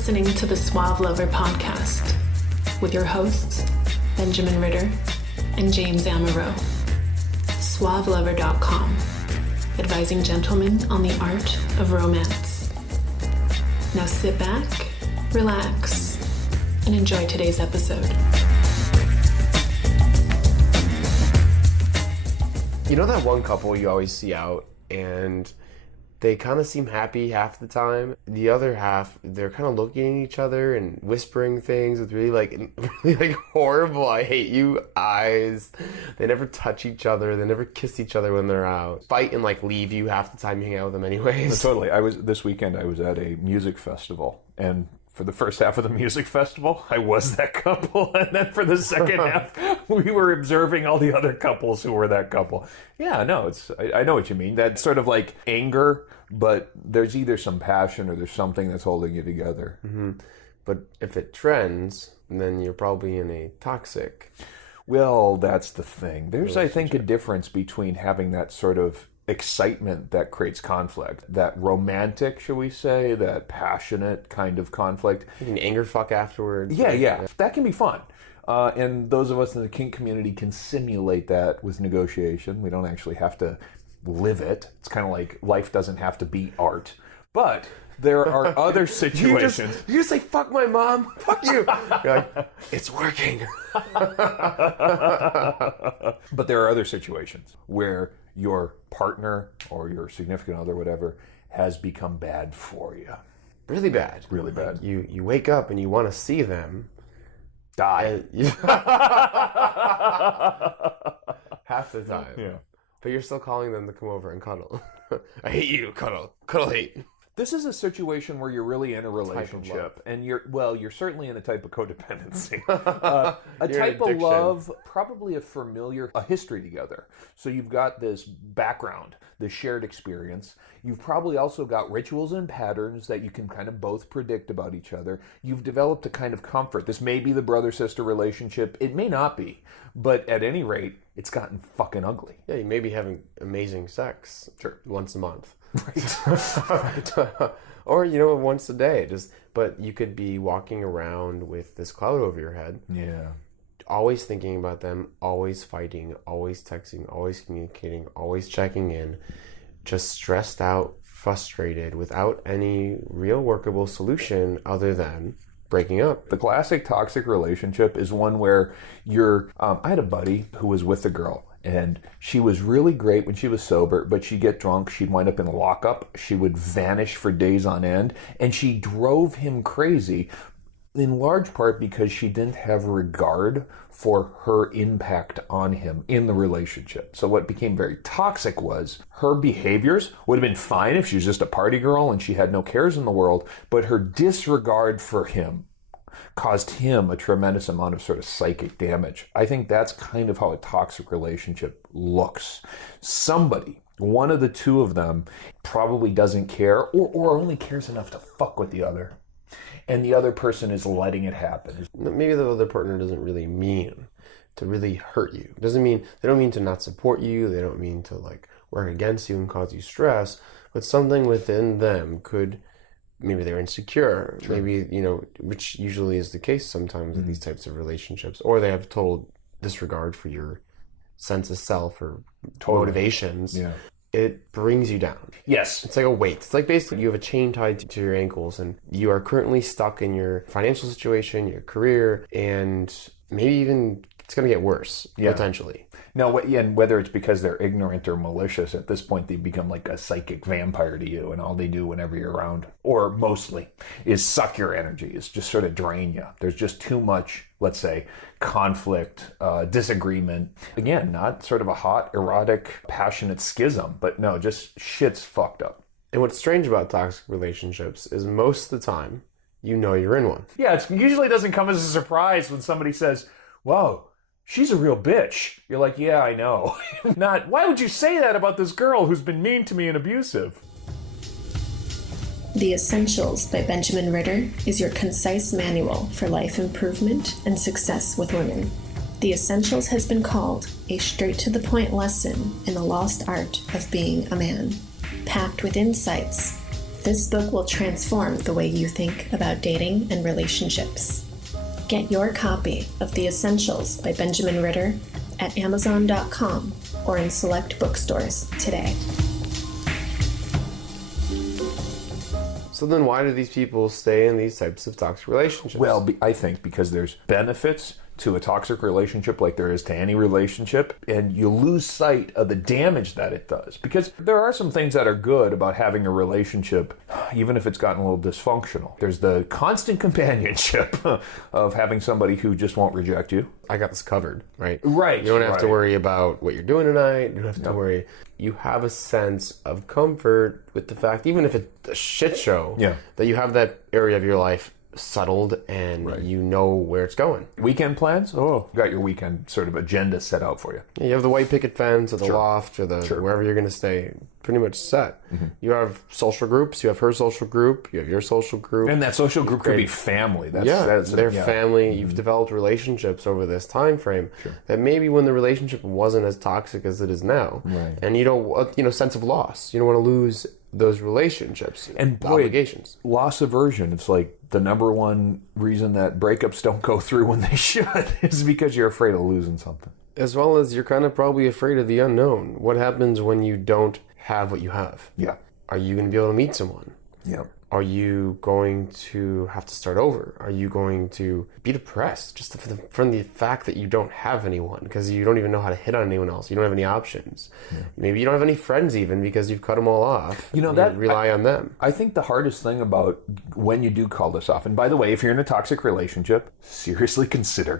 listening to the Suave Lover podcast with your hosts, Benjamin Ritter and James Amaro. SuaveLover.com, advising gentlemen on the art of romance. Now sit back, relax, and enjoy today's episode. You know that one couple you always see out and they kind of seem happy half the time. The other half, they're kind of looking at each other and whispering things with really horrible, I hate you eyes. They never touch each other. They never kiss each other when they're out. Fight and leave you half the time you hang out with them anyways. No, totally. This weekend I was at a music festival, and for the first half of the music festival, I was that couple. And then for the second half, we were observing all the other couples who were that couple. Yeah, no, I know what you mean. That sort of anger, but there's either some passion or there's something that's holding you together. Mm-hmm. But if it trends, then you're probably in a toxic. Well, that's the thing. There's, I think, a difference between having that sort of excitement that creates conflict, that romantic, shall we say, that passionate kind of conflict. You can anger fuck afterwards. Yeah. That can be fun. And those of us in the kink community can simulate that with negotiation. We don't actually have to live it. It's kind of like life doesn't have to be art. But there are other situations. You just say, fuck my mom, fuck you. You're like, it's working. But there are other situations where your partner or your significant other, whatever, has become bad for you. Really bad. Really bad. You wake up and you want to see them die. Half the time. Yeah. But you're still calling them to come over and cuddle. I hate you, cuddle. Cuddle hate. This is a situation where you're really in a relationship, and you're certainly in a type of codependency. A type of love, probably a history together. So you've got this background, this shared experience. You've probably also got rituals and patterns that you can kind of both predict about each other. You've developed a kind of comfort. This may be the brother-sister relationship. It may not be. But at any rate, it's gotten fucking ugly. Yeah, you may be having amazing sex once a month. Right. Or, once a day. But you could be walking around with this cloud over your head. Yeah. Always thinking about them, always fighting, always texting, always communicating, always checking in. Just stressed out, frustrated, without any real workable solution other than breaking up. The classic toxic relationship is one where I had a buddy who was with a girl, and she was really great when she was sober, but she'd get drunk, she'd wind up in a lockup, she would vanish for days on end, and she drove him crazy, in large part because she didn't have regard for her impact on him in the relationship. So what became very toxic was her behaviors would have been fine if she was just a party girl and she had no cares in the world, but her disregard for him caused him a tremendous amount of sort of psychic damage. I think that's kind of how a toxic relationship looks. One of the two of them probably doesn't care or only cares enough to fuck with the other. And the other person is letting it happen. Maybe the other partner doesn't really mean to really hurt you. They don't mean to not support you. They don't mean to work against you and cause you stress. But something within them maybe they're insecure. Sure. Maybe, which usually is the case sometimes in these types of relationships. Or they have total disregard for your sense of self or motivations. Yeah. It brings you down. Yes. It's like a weight. It's like basically you have a chain tied to your ankles and you are currently stuck in your financial situation, your career, and maybe even it's going to get worse, potentially. No, whether it's because they're ignorant or malicious, at this point they become like a psychic vampire to you, and all they do whenever you're around, or mostly, is suck your energy, is just sort of drain you. There's just too much, let's say, conflict, disagreement. Again, not sort of a hot, erotic, passionate schism, but no, just shit's fucked up. And what's strange about toxic relationships is most of the time, you're in one. Yeah, it usually doesn't come as a surprise when somebody says, whoa, she's a real bitch. You're like, yeah, I know. Not, why would you say that about this girl who's been mean to me and abusive? The Essentials by Benjamin Ritter is your concise manual for life improvement and success with women. The Essentials has been called a straight-to-the-point lesson in the lost art of being a man, packed with insights This book will transform the way you think about dating and relationships. Get your copy of The Essentials by Benjamin Ritter at Amazon.com or in select bookstores today. So then why do these people stay in these types of toxic relationships? Well, I think because there's benefits to a toxic relationship like there is to any relationship, and you lose sight of the damage that it does. Because there are some things that are good about having a relationship, even if it's gotten a little dysfunctional. There's the constant companionship of having somebody who just won't reject you. I got this covered, right? Right. You don't have to worry about what you're doing tonight. You don't have to worry. You have a sense of comfort with the fact, even if it's a shit show, that you have that area of your life settled and you know where it's going. Weekend plans? Oh, you got your weekend sort of agenda set out for you. Yeah, you have the white picket fence or the loft or the wherever you're going to stay pretty much set. Mm-hmm. You have social groups. You have her social group. You have your social group. And that social group could be family. That's their family. You've developed relationships over this time frame that maybe when the relationship wasn't as toxic as it is now. Right. And you don't, sense of loss. You don't want to lose those relationships and obligations. Loss aversion. It's like the number one reason that breakups don't go through when they should is because you're afraid of losing something. As well as you're kind of probably afraid of the unknown. What happens when you don't have what you have? Yeah. Are you going to be able to meet someone? Yeah. Are you going to have to start over? Are you going to be depressed just from the fact that you don't have anyone because you don't even know how to hit on anyone else? You don't have any options. Yeah. Maybe you don't have any friends even because you've cut them all off. You rely on them. I think the hardest thing about when you do call this off, and by the way, if you're in a toxic relationship, seriously consider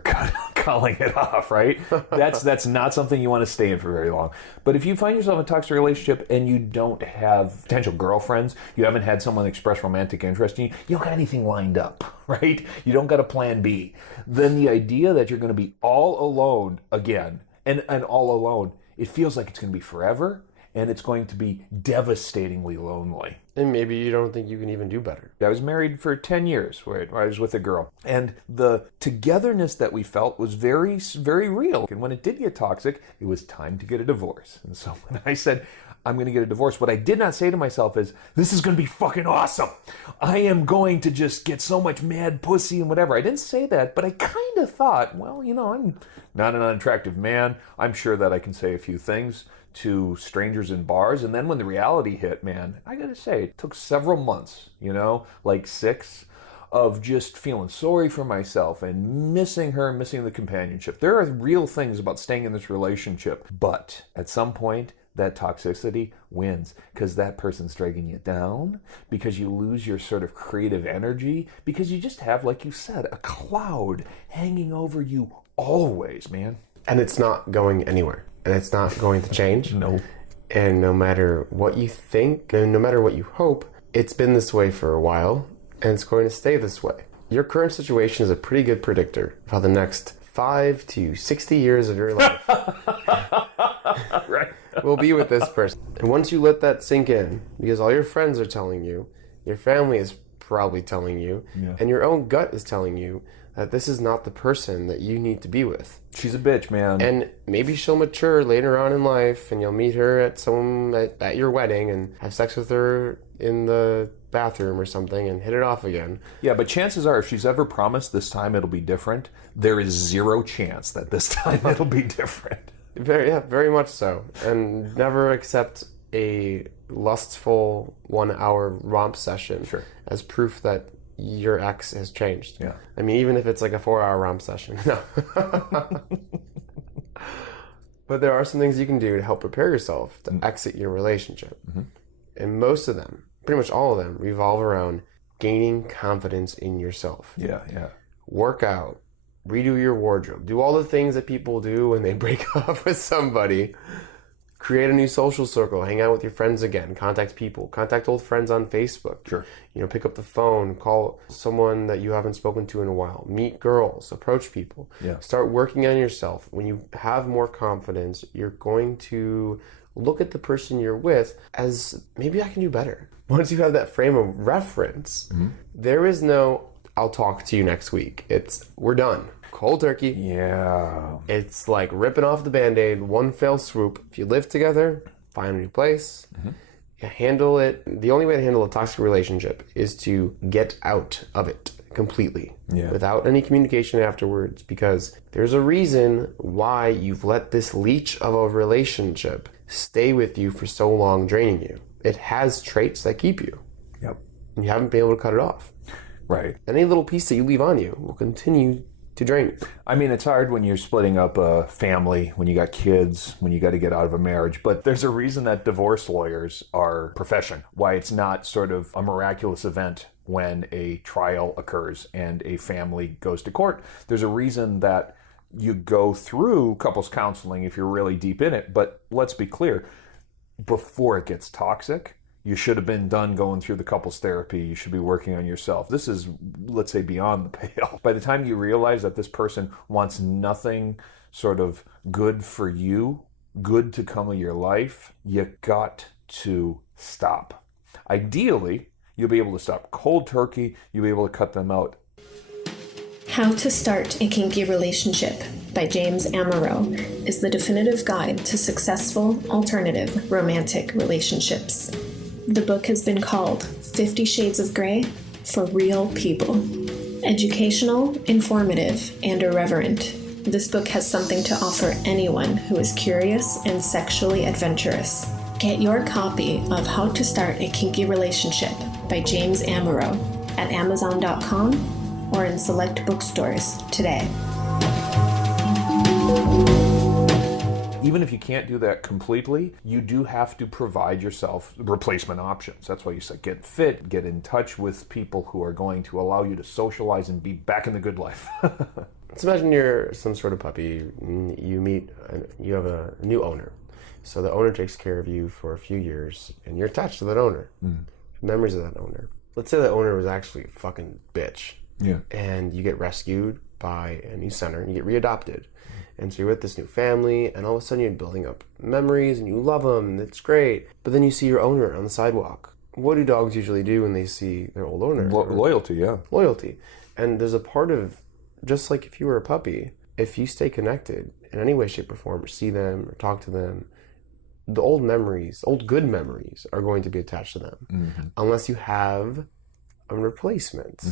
calling it off, right? That's not something you want to stay in for very long. But if you find yourself in a toxic relationship and you don't have potential girlfriends, you haven't had someone express romantic interest in you, you don't got anything lined up, right? You don't got a plan B. Then the idea that you're going to be all alone again, and all alone, it feels like it's going to be forever, and it's going to be devastatingly lonely. And maybe you don't think you can even do better. I was married for 10 years where I was with a girl, and the togetherness that we felt was very, very real. And when it did get toxic, it was time to get a divorce. And so when I said, I'm going to get a divorce, what I did not say to myself is, this is going to be fucking awesome. I am going to just get so much mad pussy and whatever. I didn't say that, but I kind of thought, well, I'm not an unattractive man. I'm sure that I can say a few things to strangers in bars. And then when the reality hit, man, I got to say, it took several months, like 6, of just feeling sorry for myself and missing her and missing the companionship. There are real things about staying in this relationship, but at some point, that toxicity wins because that person's dragging you down, because you lose your sort of creative energy, because you just have, like you said, a cloud hanging over you always, man. And it's not going anywhere. And it's not going to change. No. And no matter what you think, and no matter what you hope, it's been this way for a while, and it's going to stay this way. Your current situation is a pretty good predictor of how the next 5 to 60 years of your life will be with this person. And once you let that sink in, because all your friends are telling you, your family is probably telling you, and your own gut is telling you that this is not the person that you need to be with. She's a bitch, man. And maybe she'll mature later on in life, and you'll meet her at your wedding and have sex with her in the bathroom or something and hit it off again. Yeah, but chances are, if she's ever promised this time it'll be different, there is zero chance that this time it'll be different. Very much so. And never accept a lustful 1-hour romp session as proof that your ex has changed. Yeah. I mean, even if it's like a 4-hour romp session. No. But there are some things you can do to help prepare yourself to exit your relationship. Mm-hmm. And most of them, pretty much all of them, revolve around gaining confidence in yourself. Yeah. Work out. Redo your wardrobe. Do all the things that people do when they break up with somebody. Create a new social circle. Hang out with your friends again. Contact people. Contact old friends on Facebook. Sure. Pick up the phone. Call someone that you haven't spoken to in a while. Meet girls. Approach people. Yeah. Start working on yourself. When you have more confidence, you're going to look at the person you're with as, maybe I can do better. Once you have that frame of reference, there is no, I'll talk to you next week. It's, we're done. Cold turkey. Yeah. It's like ripping off the Band-Aid, one fell swoop. If you live together, find a new place. Mm-hmm. handle it. The only way to handle a toxic relationship is to get out of it completely, without any communication afterwards, because there's a reason why you've let this leech of a relationship stay with you for so long, draining you. It has traits that keep you. Yep. And you haven't been able to cut it off. Right. Any little piece that you leave on you will continue to drain you. I mean, it's hard when you're splitting up a family, when you got kids, when you got to get out of a marriage. But there's a reason that divorce lawyers are a profession, why it's not sort of a miraculous event when a trial occurs and a family goes to court. There's a reason that you go through couples counseling if you're really deep in it. But let's be clear, before it gets toxic, you should have been done going through the couples therapy. You should be working on yourself. This is, let's say, beyond the pale. By the time you realize that this person wants nothing sort of good for you, good to come of your life, you got to stop. Ideally, you'll be able to stop cold turkey. You'll be able to cut them out. How to Start a Kinky Relationship by James Amaro is the definitive guide to successful alternative romantic relationships. The book has been called 50 Shades of Grey for Real People. Educational, informative, and irreverent, this book has something to offer anyone who is curious and sexually adventurous. Get your copy of How to Start a Kinky Relationship by James Amaro at Amazon.com or in select bookstores today. Even if you can't do that completely, you do have to provide yourself replacement options. That's why you say get fit, get in touch with people who are going to allow you to socialize and be back in the good life. Let's imagine you're some sort of puppy. You have a new owner. So the owner takes care of you for a few years, and you're attached to that owner. Memories of that owner. Let's say that owner was actually a fucking bitch. Yeah. And you get rescued by a new center, and you get readopted. And so you're with this new family, and all of a sudden you're building up memories, and you love them, and it's great. But then you see your owner on the sidewalk. What do dogs usually do when they see their old owner? Loyalty, yeah. Loyalty. And there's a part of, just like if you were a puppy, if you stay connected in any way, shape, or form, or see them, or talk to them, the old memories, old good memories, are going to be attached to them. Unless you have a replacement.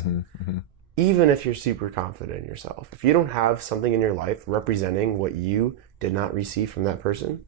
Even if you're super confident in yourself, if you don't have something in your life representing what you did not receive from that person,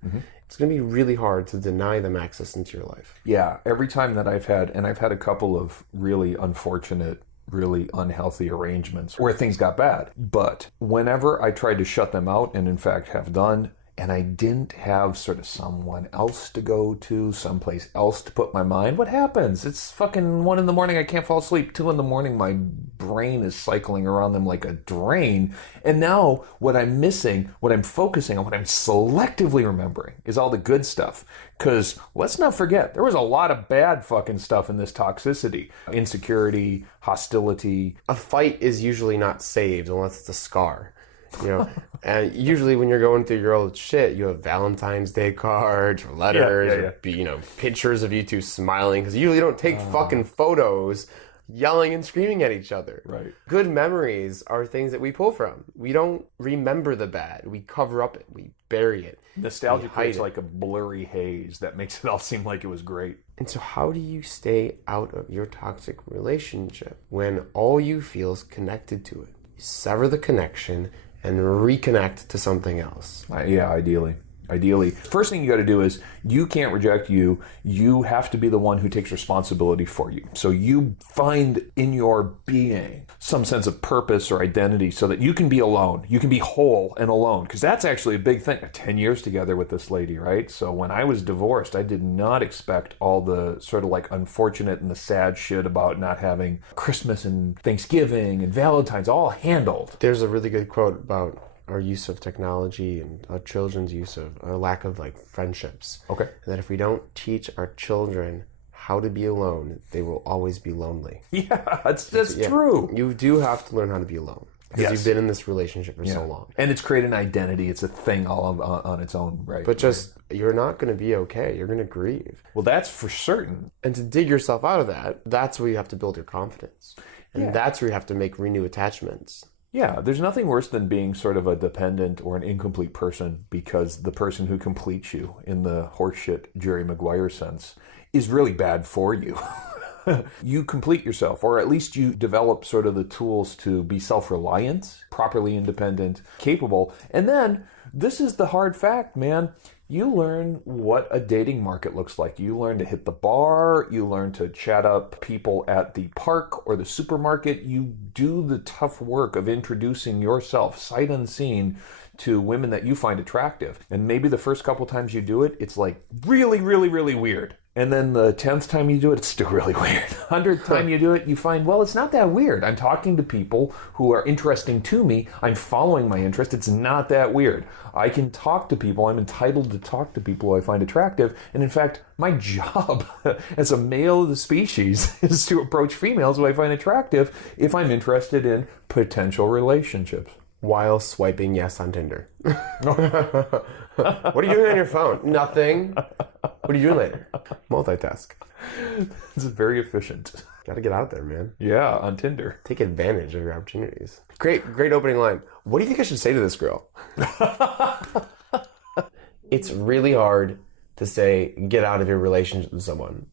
it's going to be really hard to deny them access into your life. Yeah, every time that I've had a couple of really unfortunate, really unhealthy arrangements where things got bad. But whenever I tried to shut them out, and in fact have done, and I didn't have sort of someone else to go to, someplace else to put my mind, what happens? It's fucking 1 a.m, I can't fall asleep. 2 a.m, my brain is cycling around them like a drain. And now what I'm missing, what I'm focusing on, what I'm selectively remembering is all the good stuff. Because let's not forget, there was a lot of bad fucking stuff in this toxicity. Insecurity, hostility. A fight is usually not saved unless it's a scar. You know, and usually when you're going through your old shit, you have Valentine's Day cards or letters, or, pictures of you two smiling, because you usually don't take fucking photos yelling and screaming at each other. Right. Good memories are things that we pull from. We don't remember the bad. We cover up it. We bury it. Nostalgia creates like a blurry haze that makes it all seem like it was great. And so how do you stay out of your toxic relationship when all you feel is connected to it? You sever the connection and reconnect to something else. Ideally. First thing you got to do is, you can't reject you. You have to be the one who takes responsibility for you. So you find in your being some sense of purpose or identity so that you can be alone. You can be whole and alone. Because that's actually a big thing. 10 years together with this lady, right? So when I was divorced, I did not expect all the sort of like unfortunate and the sad shit about not having Christmas and Thanksgiving and Valentine's all handled. There's a really good quote about our use of technology and our children's use of a lack of like friendships. Okay. And that if we don't teach our children how to be alone, they will always be lonely. Yeah, that's true. You do have to learn how to be alone. Because you've been in this relationship for so long. And it's created an identity. It's a thing all on its own, right? But you're not going to be okay. You're going to grieve. Well, that's for certain. And to dig yourself out of that, that's where you have to build your confidence. And that's where you have to make renew attachments. Yeah, there's nothing worse than being sort of a dependent or an incomplete person because the person who completes you, in the horseshit Jerry Maguire sense, is really bad for you. You complete yourself, or at least you develop sort of the tools to be self-reliant, properly independent, capable. And then, this is the hard fact, man. You learn what a dating market looks like. You learn to hit the bar. You learn to chat up people at the park or the supermarket. You do the tough work of introducing yourself, sight unseen, to women that you find attractive. And maybe the first couple times you do it, it's like really, really, really weird. And then the 10th time you do it, it's still really weird. 100th time you do it, you find, well, it's not that weird. I'm talking to people who are interesting to me. I'm following my interest. It's not that weird. I can talk to people. I'm entitled to talk to people who I find attractive. And in fact, my job as a male of the species is to approach females who I find attractive if I'm interested in potential relationships. While swiping yes on Tinder. What are you doing on your phone? Nothing. What are you doing later? Multitask. It's very efficient. Gotta get out there, man. Yeah, on Tinder. Take advantage of your opportunities. Great opening line. What do you think I should say to this girl? It's really hard to say, get out of your relationship with someone.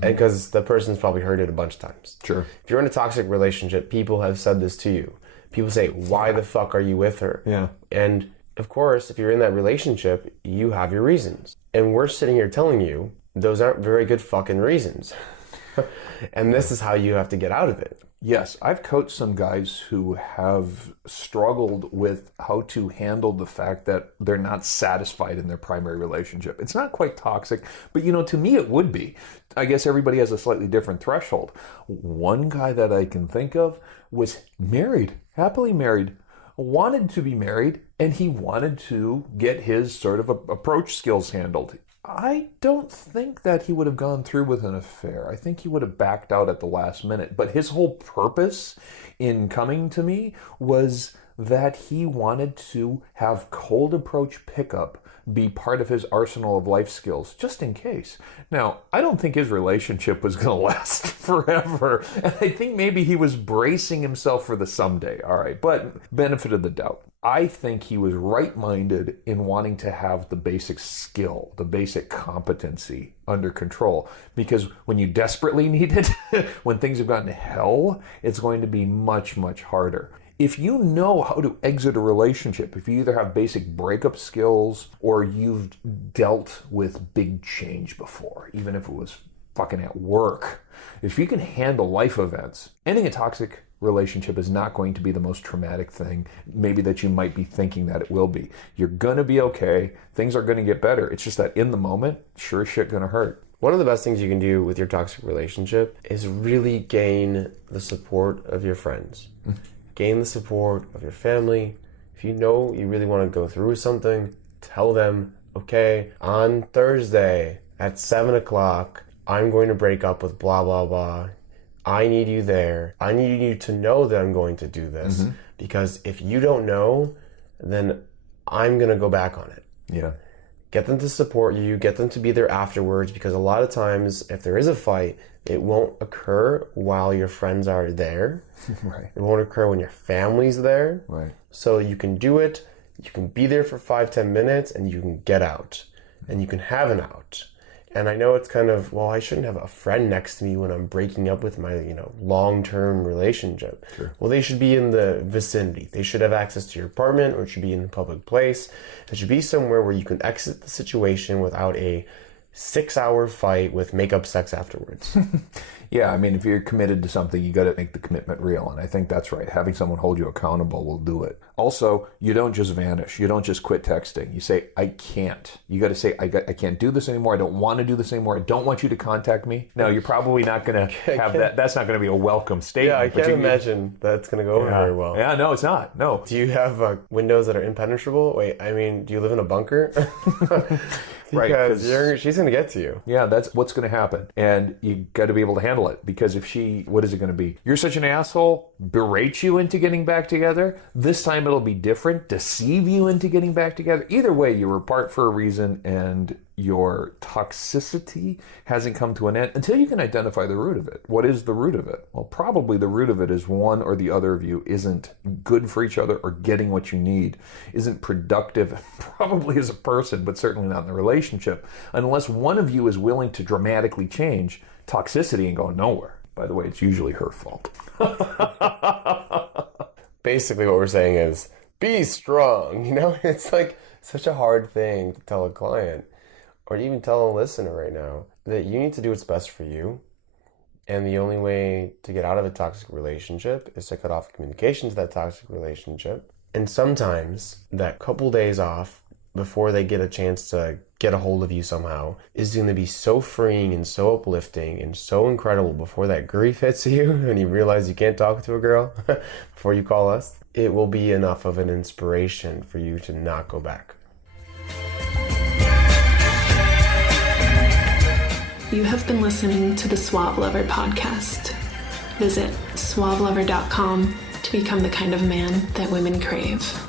Because the person's probably heard it a bunch of times. Sure. If you're in a toxic relationship, people have said this to you. People say, why the fuck are you with her? Yeah. And of course, if you're in that relationship, you have your reasons. And we're sitting here telling you those aren't very good fucking reasons. And this is how you have to get out of it. Yes, I've coached some guys who have struggled with how to handle the fact that they're not satisfied in their primary relationship. It's not quite toxic, but to me it would be. I guess everybody has a slightly different threshold. One guy that I can think of was married, happily married, wanted to be married, and he wanted to get his sort of approach skills handled. I don't think that he would have gone through with an affair. I think he would have backed out at the last minute. But his whole purpose in coming to me was that he wanted to have cold approach pickup be part of his arsenal of life skills, just in case. Now, I don't think his relationship was going to last forever. And I think maybe he was bracing himself for the someday. All right, but benefit of the doubt. I think he was right-minded in wanting to have the basic skill, the basic competency under control. Because when you desperately need it, when things have gotten to hell, it's going to be much, much harder. If you know how to exit a relationship, if you either have basic breakup skills or you've dealt with big change before, even if it was fucking at work, if you can handle life events, ending a toxic relationship is not going to be the most traumatic thing, maybe that you might be thinking that it will be. You're going to be okay. Things are going to get better. It's just that in the moment, sure as shit going to hurt. One of the best things you can do with your toxic relationship is really gain the support of your friends. Gain the support of your family. If you know you really want to go through something, tell them, okay, on Thursday at 7 o'clock, I'm going to break up with blah, blah, blah. I need you there. I need you to know that I'm going to do this. Because if you don't know, then I'm going to go back on it. Yeah. Get them to support you. Get them to be there afterwards. Because a lot of times, if there is a fight, it won't occur while your friends are there. Right. It won't occur when your family's there. Right. So you can do it. You can be there for 5-10 minutes and you can get out. And you can have an out. And I know it's kind of, well, I shouldn't have a friend next to me when I'm breaking up with my, long-term relationship. Sure. Well, they should be in the vicinity. They should have access to your apartment, or it should be in a public place. It should be somewhere where you can exit the situation without a 6-hour fight with make-up sex afterwards. Yeah, I mean, if you're committed to something, you got to make the commitment real. And I think that's right. Having someone hold you accountable will do it. Also, you don't just vanish. You don't just quit texting. You say, I can't. You got to say, I can't do this anymore. I don't want to do this anymore. I don't want you to contact me. No, you're probably not going to have that. That's not going to be a welcome statement. Yeah, I can't imagine that's going to go over very well. Yeah, no, it's not. No. Do you have windows that are impenetrable? Wait, I mean, do you live in a bunker? Because she's going to get to you. Yeah, that's what's going to happen. And you got to be able to handle it. Because if what is it going to be? You're such an asshole, berate you into getting back together. This time it'll be different, deceive you into getting back together. Either way, you were apart for a reason, and your toxicity hasn't come to an end until you can identify the root of it. What is the root of it? Well, probably the root of it is one or the other of you isn't good for each other or getting what you need, isn't productive, probably as a person, but certainly not in the relationship. Unless one of you is willing to dramatically change, toxicity ain't going nowhere. By the way, it's usually her fault. Basically what we're saying is, be strong. It's like such a hard thing to tell a client or even tell a listener right now that you need to do what's best for you. And the only way to get out of a toxic relationship is to cut off communication to that toxic relationship. And sometimes that couple days off before they get a chance to get a hold of you somehow is going to be so freeing and so uplifting and so incredible before that grief hits you and you realize you can't talk to a girl before you call us. It will be enough of an inspiration for you to not go back. You have been listening to the Suave Lover podcast. Visit suavelover.com to become the kind of man that women crave.